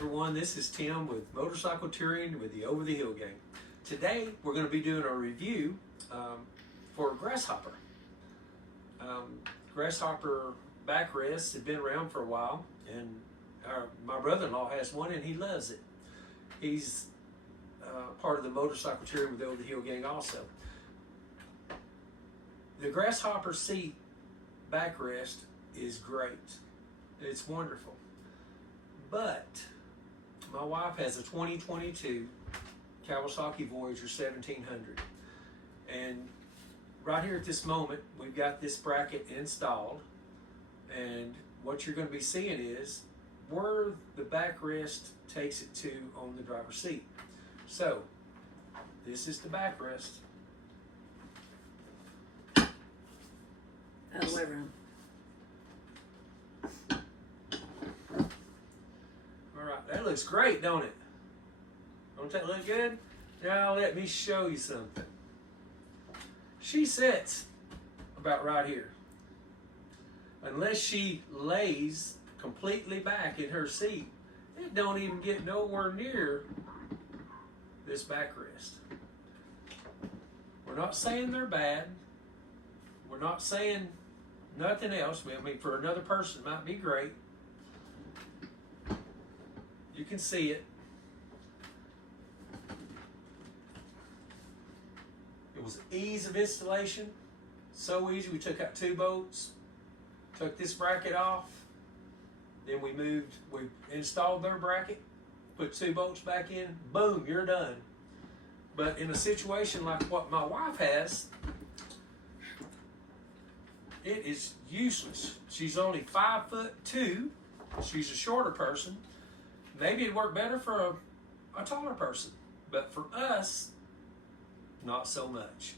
everyone, this is Tim with Motorcycle Touring with the Over the Hill Gang. Today we're going to be doing a review for a Grasshopper. Grasshopper Backrest had been around for a while, and my brother-in-law has one and he loves it. He's part of the Motorcycle Touring with the Over the Hill Gang also. The Grasshopper seat backrest is great. It's wonderful. But my wife has a 2022 Kawasaki Voyager 1700, and right here at this moment we've got this bracket installed, and what you're going to be seeing is where the backrest takes it to on the driver's seat. So this is the backrest. Out of the way room. That looks great, don't it? Don't that look good? Now let me show you something. She sits about right here. Unless she lays completely back in her seat, it don't even get nowhere near this backrest. We're not saying they're bad. We're not saying nothing else. I mean, for another person it might be great. You can see it. It was ease of installation. So easy. We took out 2 bolts, took this bracket off, then we installed their bracket, put 2 bolts back in, boom, you're done. But in a situation like what my wife has, it is useless. She's only 5'2". She's a shorter person. Maybe it'd work better for a taller person, but for us, not so much.